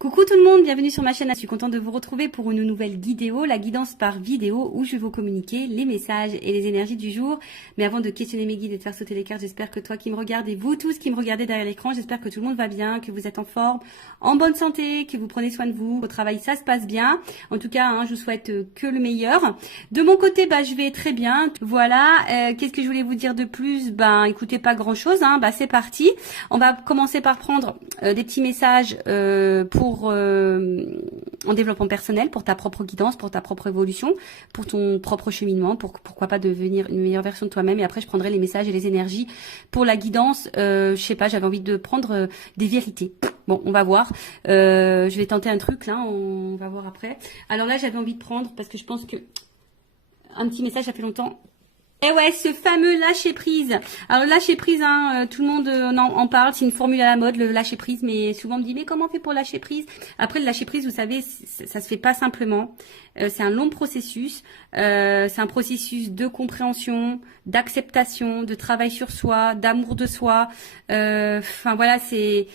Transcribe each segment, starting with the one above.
Coucou tout le monde, bienvenue sur ma chaîne. Je suis contente de vous retrouver pour une nouvelle vidéo, la guidance par vidéo où je vais vous communiquer les messages et les énergies du jour. Mais avant de questionner mes guides et de faire sauter les cartes, j'espère que toi qui me regardes et vous tous qui me regardez derrière l'écran, j'espère que tout le monde va bien, que vous êtes en forme, en bonne santé, que vous prenez soin de vous, au travail ça se passe bien. En tout cas, je vous souhaite que le meilleur. De mon côté, je vais très bien. Voilà, qu'est-ce que je voulais vous dire de plus? Écoutez, pas grand chose, c'est parti. On va commencer par prendre des petits messages en développement personnel, pour ta propre guidance, pour ta propre évolution, pour ton propre cheminement, pourquoi pas devenir une meilleure version de toi-même. Et après, je prendrai les messages et les énergies pour la guidance. Je sais pas, j'avais envie de prendre des vérités. Bon, on va voir. Je vais tenter un truc là, on va voir après. Alors là, j'avais envie de prendre, parce que je pense que un petit message, ça fait longtemps. Et ouais, ce fameux lâcher prise. Alors le lâcher prise, tout le monde en parle, c'est une formule à la mode, le lâcher prise, mais souvent on me dit mais comment on fait pour lâcher prise? Après le lâcher prise, vous savez, ça se fait pas simplement. C'est un long processus. C'est un processus de compréhension, d'acceptation, de travail sur soi, d'amour de soi. Voilà, c'est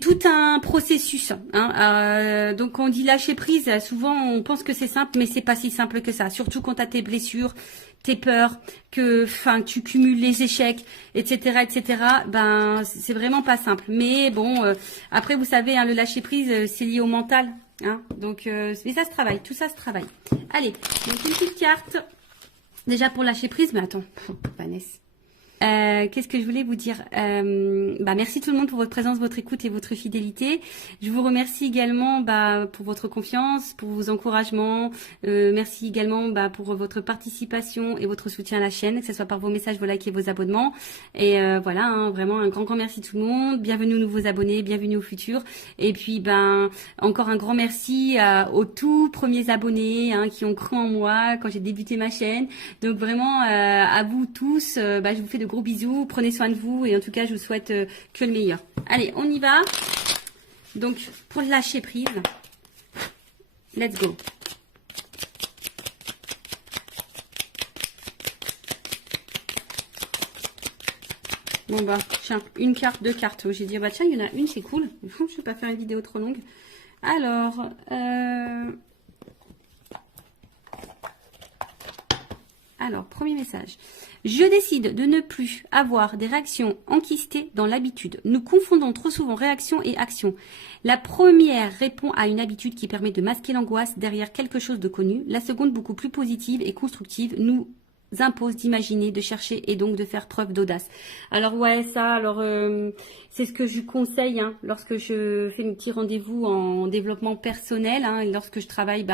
tout un processus. Donc quand on dit lâcher prise, souvent on pense que c'est simple, mais c'est pas si simple que ça. Surtout quand tu as tes blessures, tes peurs, que tu cumules les échecs, etc., etc. C'est vraiment pas simple. Mais bon, après vous savez, le lâcher prise, c'est lié au mental. Donc mais ça se travaille, tout ça se travaille. Allez, donc une petite carte. Déjà pour lâcher prise, mais attends, Vanessa. Qu'est-ce que je voulais vous dire? Merci tout le monde pour votre présence, votre écoute et votre fidélité. Je vous remercie également pour votre confiance, pour vos encouragements. Merci également pour votre participation et votre soutien à la chaîne, que ce soit par vos messages, vos likes et vos abonnements. Et voilà, vraiment un grand merci tout le monde. Bienvenue aux nouveaux abonnés, bienvenue aux futurs. Et puis encore un grand merci aux tout premiers abonnés qui ont cru en moi quand j'ai débuté ma chaîne. Donc vraiment à vous tous, je vous fais de gros bisous, prenez soin de vous et en tout cas je vous souhaite que le meilleur. Allez, on y va. Donc pour lâcher prise, let's go. Bon tiens, une carte, deux cartes. J'ai dit tiens, il y en a une, c'est cool. Je vais pas faire une vidéo trop longue. Alors, premier message. Je décide de ne plus avoir des réactions enquistées dans l'habitude. Nous confondons trop souvent réaction et action. La première répond à une habitude qui permet de masquer l'angoisse derrière quelque chose de connu. La seconde, beaucoup plus positive et constructive, nous impose d'imaginer, de chercher et donc de faire preuve d'audace. Alors ouais, c'est ce que je conseille lorsque je fais mes petits rendez-vous en développement personnel, et lorsque je travaille,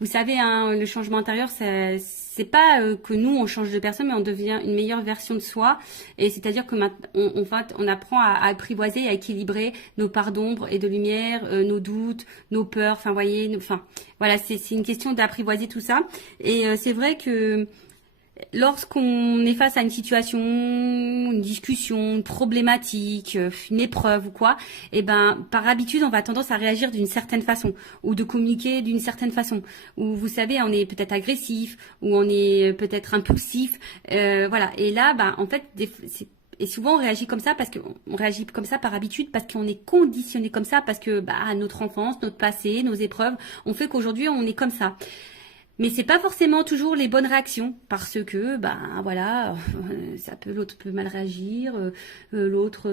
vous savez, le changement intérieur, c'est pas que nous on change de personne, mais on devient une meilleure version de soi. Et c'est-à-dire que on apprend à apprivoiser, à équilibrer nos parts d'ombre et de lumière, nos doutes, nos peurs. Voilà, c'est une question d'apprivoiser tout ça. Et c'est vrai que lorsqu'on est face à une situation, une discussion, une problématique, une épreuve ou quoi, par habitude, on va tendance à réagir d'une certaine façon ou de communiquer d'une certaine façon. Ou vous savez, on est peut-être agressif ou on est peut-être impulsif. Voilà. Et là, en fait, et souvent on réagit comme ça parce qu'on réagit comme ça par habitude, parce qu'on est conditionné comme ça, parce que notre enfance, notre passé, nos épreuves ont fait qu'aujourd'hui on est comme ça. Mais c'est pas forcément toujours les bonnes réactions, parce que l'autre peut mal réagir, l'autre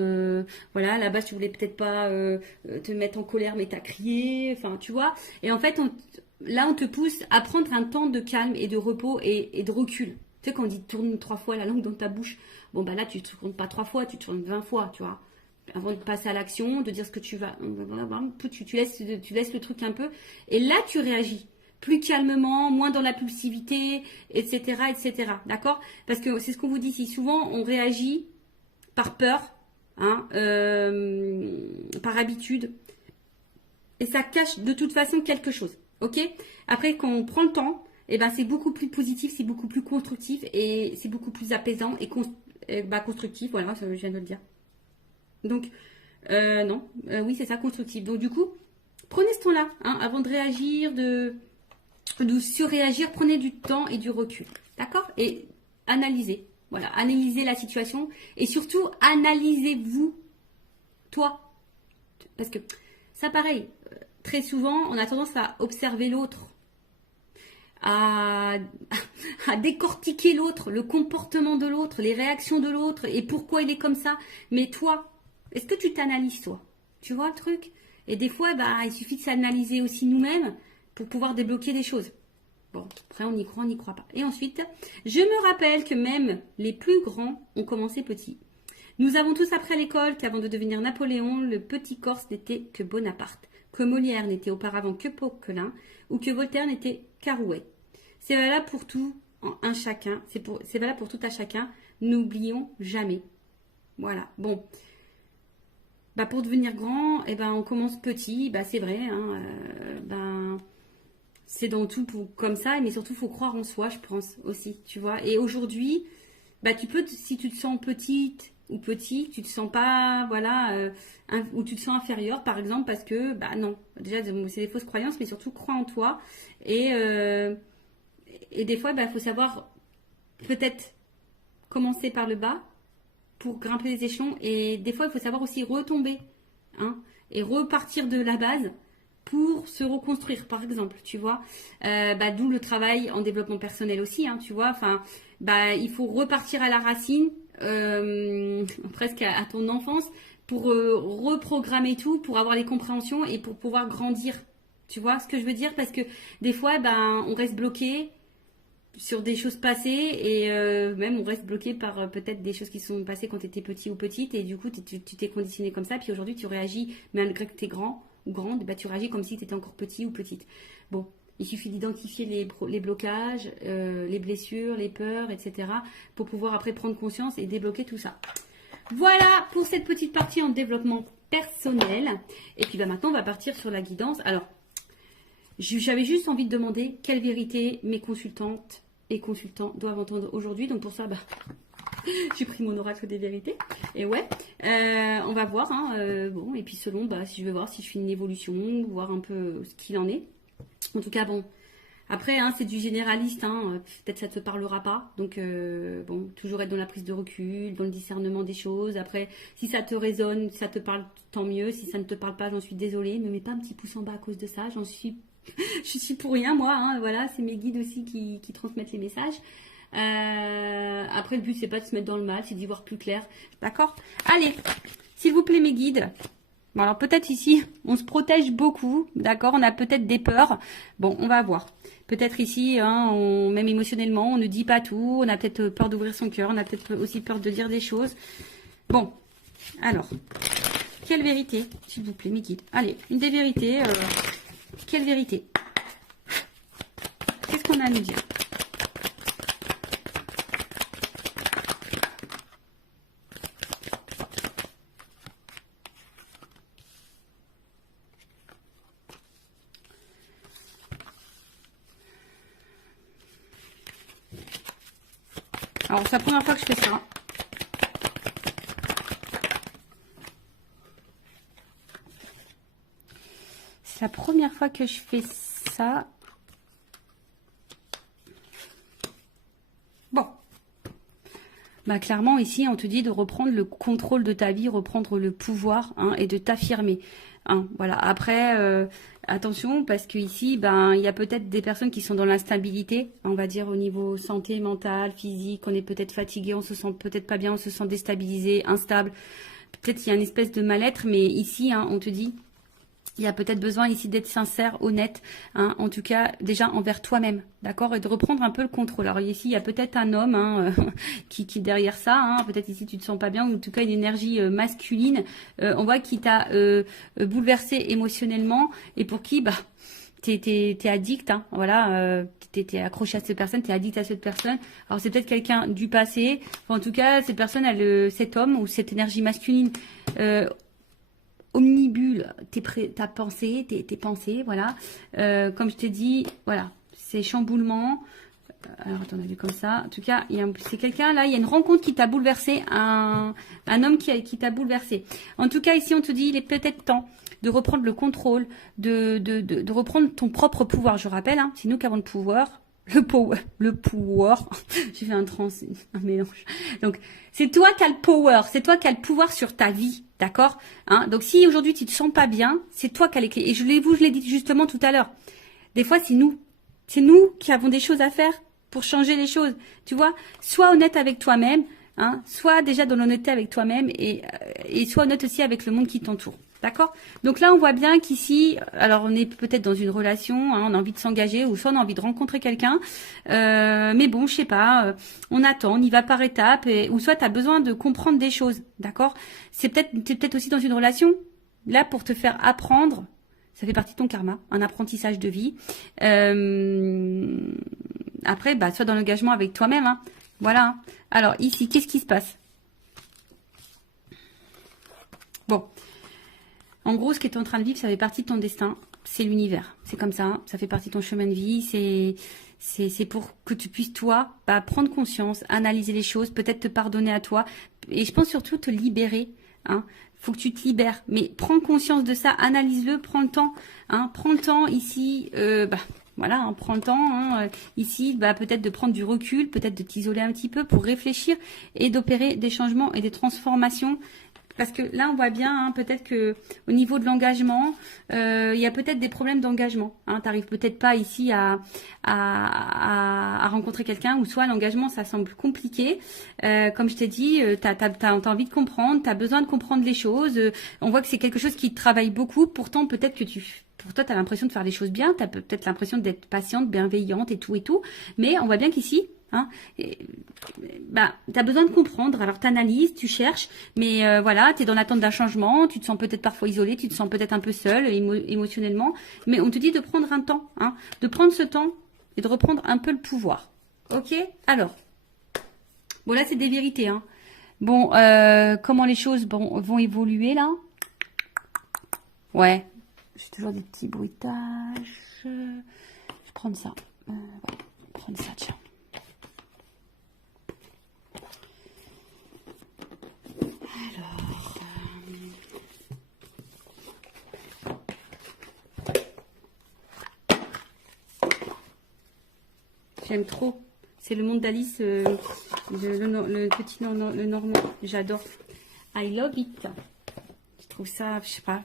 à la base tu voulais peut-être pas te mettre en colère mais t'as crié, tu vois. Et en fait on te pousse à prendre un temps de calme et de repos et de recul. Tu sais, quand on dit tourne 3 fois la langue dans ta bouche, là tu tournes pas 3 fois, tu tournes 20 fois, tu vois. Avant de passer à l'action, de dire ce que tu vas, tu laisses le truc un peu, et là tu réagis plus calmement, moins dans l'impulsivité, etc., etc. D'accord? Parce que c'est ce qu'on vous dit ici. Souvent, on réagit par peur, par habitude, et ça cache de toute façon quelque chose. Ok? Après, quand on prend le temps, c'est beaucoup plus positif, c'est beaucoup plus constructif, et c'est beaucoup plus apaisant et constructif. Voilà, je viens de le dire. Donc, oui, c'est ça, constructif. Donc, du coup, prenez ce temps-là, avant de réagir, de surréagir, prenez du temps et du recul, d'accord? Et analysez, analysez la situation et surtout analysez-vous, toi, parce que Ça pareil, très souvent, on a tendance à observer l'autre, à, à décortiquer l'autre, le comportement de l'autre, les réactions de l'autre et pourquoi il est comme ça. Mais toi, est-ce que tu t'analyses toi? Tu vois le truc? Et des fois, bah, il suffit de s'analyser aussi nous-mêmes pour pouvoir débloquer des choses. Bon, après on y croit, on n'y croit pas. Et ensuite, je me rappelle que même les plus grands ont commencé petits. Nous avons tous appris à l'école qu'avant de devenir Napoléon, le petit Corse n'était que Bonaparte, que Molière n'était auparavant que Poquelin, ou que Voltaire n'était qu'Arouet. C'est valable pour tout un chacun, c'est valable pour tout à chacun, n'oublions jamais. Voilà, bon. Bah pour devenir grand, eh ben on commence petit, bah c'est vrai, hein, c'est dans tout comme ça, mais surtout il faut croire en soi, je pense aussi, tu vois. Et aujourd'hui, bah tu peux, si tu te sens petite ou petit, tu te sens pas, voilà, ou tu te sens inférieur, par exemple, parce que, bah non, déjà c'est des fausses croyances, mais surtout crois en toi. Et des fois, bah faut savoir peut-être commencer par le bas pour grimper les échelons, et des fois il faut savoir aussi retomber, hein, et repartir de la base pour se reconstruire, par exemple, tu vois. D'où le travail en développement personnel aussi, hein, tu vois. Enfin, il faut repartir à la racine, presque à ton enfance, pour reprogrammer tout, pour avoir les compréhensions et pour pouvoir grandir. Tu vois ce que je veux dire? Parce que des fois, on reste bloqué sur des choses passées et même on reste bloqué par peut-être des choses qui sont passées quand tu étais petit ou petite et du coup tu t'es conditionné comme ça, puis aujourd'hui tu réagis malgré que tu es grand ou grande, tu réagis comme si tu étais encore petit ou petite. Bon, il suffit d'identifier les blocages, les blessures, les peurs, etc. pour pouvoir après prendre conscience et débloquer tout ça. Voilà pour cette petite partie en développement personnel. Et puis maintenant on va partir sur la guidance. Alors, j'avais juste envie de demander quelle vérité mes consultantes et consultants doivent entendre aujourd'hui. Donc pour ça, j'ai pris mon oracle des vérités. Et ouais, on va voir. Hein, bon, et puis selon, si je veux voir si je fais une évolution, voir un peu ce qu'il en est. En tout cas, bon. Après, hein, c'est du généraliste. Hein, peut-être ça ne te parlera pas. Donc, bon, toujours être dans la prise de recul, dans le discernement des choses. Après, si ça te résonne, si ça te parle, tant mieux. Si ça ne te parle pas, j'en suis désolée. Ne me mets pas un petit pouce en bas à cause de ça. Je suis pour rien, moi. Hein, voilà, c'est mes guides aussi qui transmettent les messages. Après, le but, c'est pas de se mettre dans le mal, c'est d'y voir plus clair. D'accord? Allez, s'il vous plaît, mes guides. Bon, alors peut-être ici, on se protège beaucoup. D'accord? On a peut-être des peurs. Bon, on va voir. Peut-être ici, hein, même émotionnellement, on ne dit pas tout. On a peut-être peur d'ouvrir son cœur. On a peut-être aussi peur de dire des choses. Bon, alors, quelle vérité, s'il vous plaît, mes guides? Allez, une des vérités. Quelle vérité? Qu'est-ce qu'on a à nous dire? Alors, c'est la première fois que je fais ça. C'est la première fois que je fais ça. Bon. Clairement, ici, on te dit de reprendre le contrôle de ta vie, reprendre le pouvoir, hein, et de t'affirmer. Hein, voilà. Après, attention, parce que ici, il y a peut-être des personnes qui sont dans l'instabilité, on va dire au niveau santé, mentale, physique. On est peut-être fatigué, on se sent peut-être pas bien, on se sent déstabilisé, instable. Peut-être qu'il y a une espèce de mal-être, mais ici, hein, on te dit... Il y a peut-être besoin ici d'être sincère, honnête, hein, en tout cas déjà envers toi-même, d'accord, et de reprendre un peu le contrôle. Alors ici, il y a peut-être un homme, hein, qui est derrière ça, hein, peut-être ici tu te sens pas bien, ou en tout cas une énergie masculine, on voit qui t'a bouleversé émotionnellement, et pour qui, t'es addict, hein, voilà, t'es accroché à cette personne, t'es addict à cette personne. Alors c'est peut-être quelqu'un du passé, enfin, en tout cas cette personne, cet homme ou cette énergie masculine, omnibule ta pensée, tes pensées, voilà. Comme je t'ai dit, voilà, c'est chamboulement. Alors, attends, on a vu comme ça. En tout cas, c'est quelqu'un, là, il y a une rencontre qui t'a bouleversé, un homme qui t'a bouleversé. En tout cas, ici, on te dit, il est peut-être temps de reprendre le contrôle, de reprendre ton propre pouvoir. Je rappelle, hein, c'est nous qui avons le pouvoir. le power, j'ai fait un mélange. Donc, c'est toi qui as le power, c'est toi qui as le pouvoir sur ta vie, d'accord, hein? Donc, si aujourd'hui tu te sens pas bien, c'est toi qui as les clés. Et je l'ai dit justement tout à l'heure. Des fois, c'est nous qui avons des choses à faire pour changer les choses. Tu vois, sois honnête avec toi-même, hein, sois déjà dans l'honnêteté avec toi-même et sois honnête aussi avec le monde qui t'entoure. D'accord? Donc là, on voit bien qu'ici, alors on est peut-être dans une relation, hein, on a envie de s'engager ou soit on a envie de rencontrer quelqu'un. Mais bon, je sais pas, on attend, on y va par étapes ou soit tu as besoin de comprendre des choses. D'accord? T'es peut-être aussi dans une relation là pour te faire apprendre. Ça fait partie de ton karma, un apprentissage de vie. Après, bah, sois dans l'engagement avec toi-même. Hein. Voilà. Alors ici, qu'est-ce qui se passe? Bon. En gros, ce que tu es en train de vivre, ça fait partie de ton destin. C'est l'univers. C'est comme ça. Ça fait partie de ton chemin de vie. C'est pour que tu puisses, toi, bah, prendre conscience, analyser les choses, peut-être te pardonner à toi. Et je pense surtout te libérer. Hein. Faut que tu te libères. Mais prends conscience de ça. Analyse-le. Prends le temps. Hein. Prends le temps ici. Voilà, hein, prends le temps. Hein, ici, bah, peut-être de prendre du recul, peut-être de t'isoler un petit peu pour réfléchir et d'opérer des changements et des transformations. Parce que là, on voit bien, hein, peut-être que au niveau de l'engagement, il y a peut-être des problèmes d'engagement. Hein, tu n'arrives peut-être pas ici à rencontrer quelqu'un, ou soit l'engagement, ça semble compliqué. Comme je t'ai dit, tu as envie de comprendre, tu as besoin de comprendre les choses. On voit que c'est quelque chose qui te travaille beaucoup. Pourtant, peut-être que pour toi, tu as l'impression de faire les choses bien. Tu as peut-être l'impression d'être patiente, bienveillante et tout et tout. Mais on voit bien qu'ici, hein, bah, tu as besoin de comprendre, alors tu analyses, tu cherches, mais voilà, tu es dans l'attente d'un changement, tu te sens peut-être parfois isolé, tu te sens peut-être un peu seul émotionnellement, mais on te dit de prendre un temps, hein, de prendre ce temps et de reprendre un peu le pouvoir. Ok? Alors, bon là c'est des vérités. Hein. Bon, comment les choses vont évoluer là? Ouais, j'ai toujours des petits bruitages. Je vais prendre ça. Ouais, prendre ça, tiens. J'aime trop. C'est le monde d'Alice, le petit le normand. J'adore. I love it. Je trouve ça, je sais pas.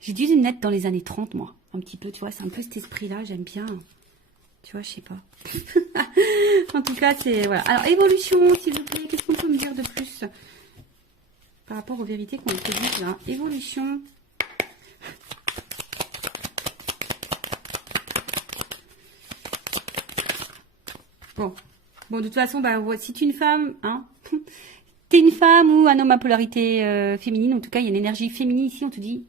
J'ai dû naître dans les années 30, moi. Un petit peu, tu vois. C'est un peu cet esprit-là. J'aime bien. Tu vois, je sais pas. En tout cas, c'est... Voilà. Alors, évolution, s'il vous plaît. Qu'est-ce qu'on peut me dire de plus par rapport aux vérités qu'on te dit là? Évolution. Bon, de toute façon, bah, si tu es une femme, hein, t'es une femme ou un homme à polarité féminine, en tout cas, il y a une énergie féminine ici, on te dit,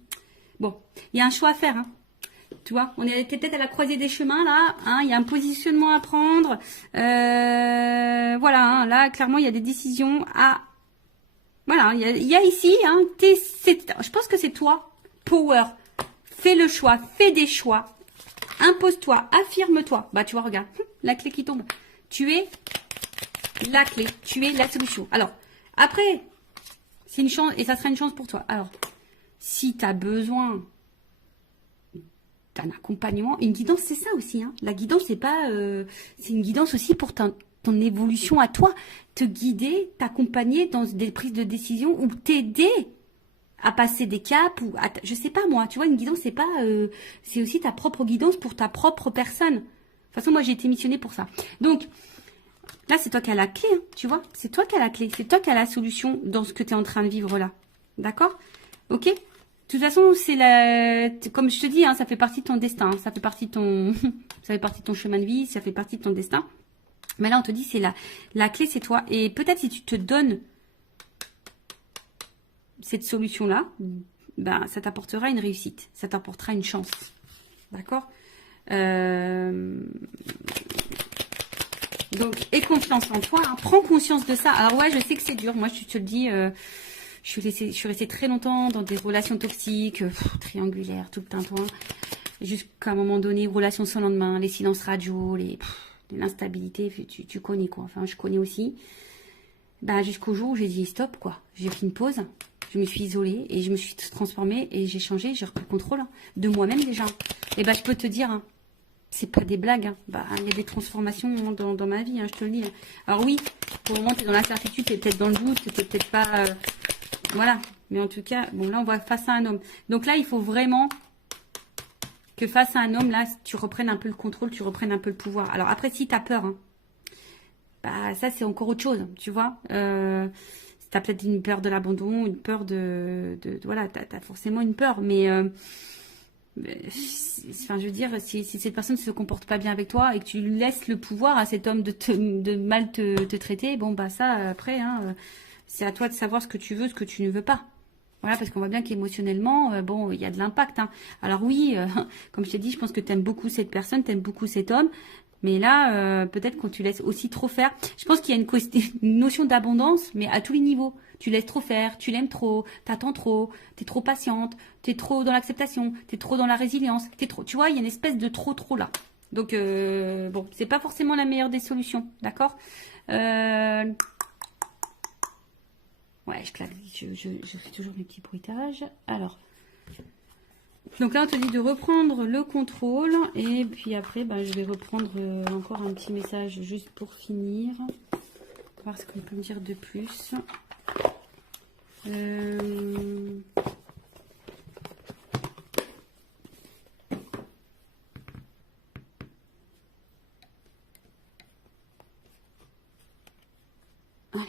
bon, il y a un choix à faire, hein. Tu vois, on est peut-être à la croisée des chemins, là, hein, il y a un positionnement à prendre, voilà, hein, là, clairement, il y a des décisions à, voilà, il y a ici, hein, je pense que c'est toi, power, fais le choix, fais des choix, impose-toi, affirme-toi, bah, tu vois, regarde, la clé qui tombe. Tu es la clé, tu es la solution. Alors, après, c'est une chance, et ça sera une chance pour toi. Alors, si tu as besoin d'un accompagnement, une guidance, c'est ça aussi. Hein. La guidance, c'est pas, c'est une guidance aussi pour ton évolution à toi. Te guider, t'accompagner dans des prises de décision ou t'aider à passer des caps ou je sais pas moi. Tu vois, une guidance, c'est pas, c'est aussi ta propre guidance pour ta propre personne. De toute façon, moi, j'ai été missionnée pour ça. Donc, là, c'est toi qui as la clé, hein, tu vois. C'est toi qui as la clé. C'est toi qui as la solution dans ce que tu es en train de vivre là. D'accord? Ok? De toute façon, c'est comme je te dis, hein, ça fait partie de ton destin. Hein, ça fait partie de ton chemin de vie. Ça fait partie de ton destin. Mais là, on te dit, c'est la clé, c'est toi. Et peut-être si tu te donnes cette solution-là, ben, ça t'apportera une réussite. Ça t'apportera une chance. D'accord? Donc, aie confiance en toi, hein. Prends conscience de ça. Alors ouais, je sais que c'est dur. Moi, je te le dis, je suis restée très longtemps dans des relations toxiques, triangulaires, tout le tintouin, jusqu'à un moment donné, relations sans lendemain, les silences radio, l'instabilité, tu connais quoi. Enfin, je connais aussi. Bah, jusqu'au jour où j'ai dit stop, quoi. J'ai pris une pause, je me suis isolée et je me suis transformée et j'ai changé, j'ai repris le contrôle, hein, de moi-même déjà. Et bah, je peux te dire, hein, c'est pas des blagues. Hein. Bah, il y a des transformations dans ma vie, hein, je te le dis. Alors oui, pour le moment, tu es dans l'incertitude, tu es peut-être dans le doute, tu n'es peut-être pas... voilà. Mais en tout cas, bon, là, on va face à un homme. Donc là, il faut vraiment que face à un homme, là, tu reprennes un peu le contrôle, tu reprennes un peu le pouvoir. Alors après, si tu as peur, hein, bah ça, c'est encore autre chose, tu vois. Tu as peut-être une peur de l'abandon, une peur voilà, tu as forcément une peur, mais... enfin, je veux dire, si cette personne ne se comporte pas bien avec toi et que tu laisses le pouvoir à cet homme de mal te traiter, bon, bah ça, après, hein, c'est à toi de savoir ce que tu veux, ce que tu ne veux pas. Voilà, parce qu'on voit bien qu'émotionnellement, bon, il y a de l'impact. Hein. Alors oui, comme je t'ai dit, je pense que tu aimes beaucoup cette personne, tu aimes beaucoup cet homme. Mais là, peut-être quand tu laisses aussi trop faire. Je pense qu'il y a une notion d'abondance, mais à tous les niveaux. Tu laisses trop faire, tu l'aimes trop, t'attends trop, t'es trop patiente, t'es trop dans l'acceptation, t'es trop dans la résilience, t'es trop. Tu vois, il y a une espèce de trop là. Donc, bon, c'est pas forcément la meilleure des solutions, d'accord Ouais, je fais toujours mes petits bruitages. Alors, donc là, on te dit de reprendre le contrôle. Et puis après, bah, je vais reprendre encore un petit message juste pour finir. Voir ce qu'on peut me dire de plus. Allez.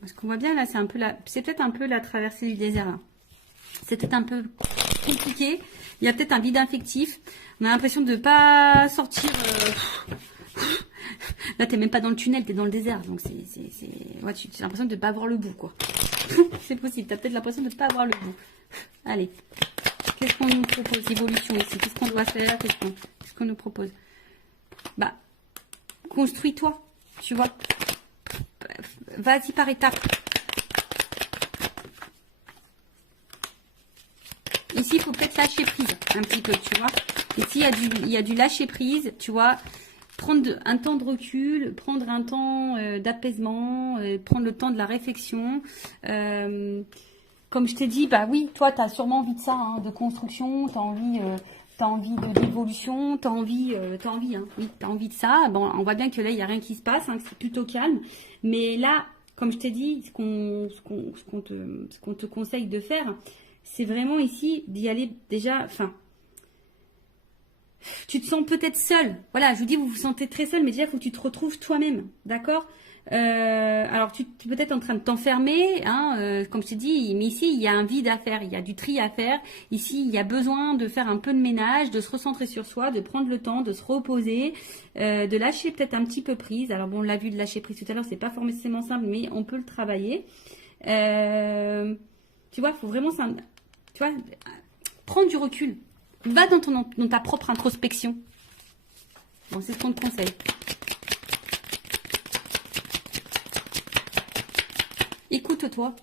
Parce qu'on voit bien là, c'est peut-être un peu la traversée du désert. Là. C'est peut-être un peu compliqué. Il y a peut-être un vide affectif. On a l'impression de ne pas sortir. Là, t'es même pas dans le tunnel, t'es dans le désert. Donc, ouais, tu as l'impression de ne pas avoir le bout, quoi. C'est possible. T'as peut-être l'impression de ne pas avoir le bout. Allez. Qu'est-ce qu'on nous propose? Évolution ici. Qu'est-ce qu'on doit faire? Qu'est-ce qu'on nous propose? Bah, construis-toi. Tu vois. Vas-y par étapes. Ici, il faut peut-être lâcher prise un petit peu, tu vois. Ici, il y a du lâcher prise, tu vois. Prendre un temps de recul, prendre un temps d'apaisement, prendre le temps de la réflexion. Comme je t'ai dit, bah oui, toi, tu as sûrement envie de ça, hein, de construction, tu as envie d'évolution, tu as envie, hein, oui, tu as envie de ça. Bon, on voit bien que là, il n'y a rien qui se passe, hein, que c'est plutôt calme. Mais là, comme je t'ai dit, ce qu'on te conseille de faire, c'est vraiment ici d'y aller déjà, enfin, tu te sens peut-être seul. Voilà, je vous dis, vous vous sentez très seul, mais déjà, il faut que tu te retrouves toi-même, d'accord? Alors, tu es peut-être en train de t'enfermer, hein, comme je t'ai dit, mais ici, il y a un vide à faire, il y a du tri à faire. Ici, il y a besoin de faire un peu de ménage, de se recentrer sur soi, de prendre le temps, de se reposer, de lâcher peut-être un petit peu prise. Alors, bon, on l'a vu de lâcher prise tout à l'heure, c'est pas forcément simple, mais on peut le travailler. Tu vois, il faut vraiment... Tu vois, prendre du recul. Va dans ta propre introspection. Bon, c'est ce qu'on te conseille. Écoute-toi.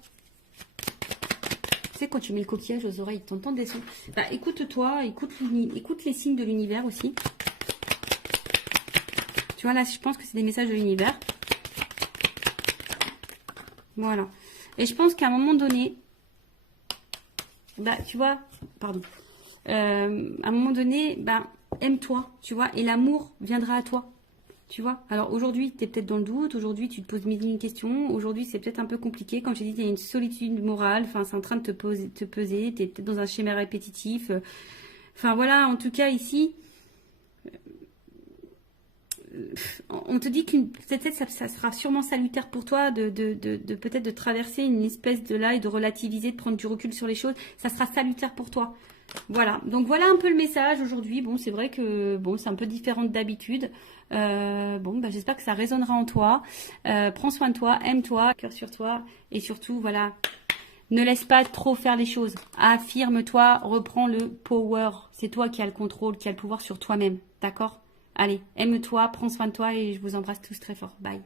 Tu sais, quand tu mets le coquillage aux oreilles, tu entends des sons. Bah, écoute-toi, écoute les signes de l'univers aussi. Tu vois, là, je pense que c'est des messages de l'univers. Voilà. Et je pense qu'à un moment donné, bah, tu vois, pardon. À un moment donné, bah, aime-toi, tu vois, et l'amour viendra à toi, tu vois. Alors aujourd'hui, tu es peut-être dans le doute, aujourd'hui, tu te poses mille et une questions, aujourd'hui, c'est peut-être un peu compliqué, comme j'ai dit, il y a une solitude morale, enfin, c'est en train de te peser, tu es peut-être dans un schéma répétitif, enfin, voilà, en tout cas, ici, on te dit qu'une peut-être ça sera sûrement salutaire pour toi de peut-être de traverser une espèce de là et de relativiser, de prendre du recul sur les choses, ça sera salutaire pour toi. Voilà, donc voilà un peu le message aujourd'hui. Bon, c'est vrai que bon, c'est un peu différent d'habitude. Bon, bah, j'espère que ça résonnera en toi. Prends soin de toi, aime-toi, cœur sur toi. Et surtout, voilà, ne laisse pas trop faire les choses. Affirme-toi, reprends le power. C'est toi qui as le contrôle, qui as le pouvoir sur toi-même. D'accord? Allez, aime-toi, prends soin de toi et je vous embrasse tous très fort. Bye.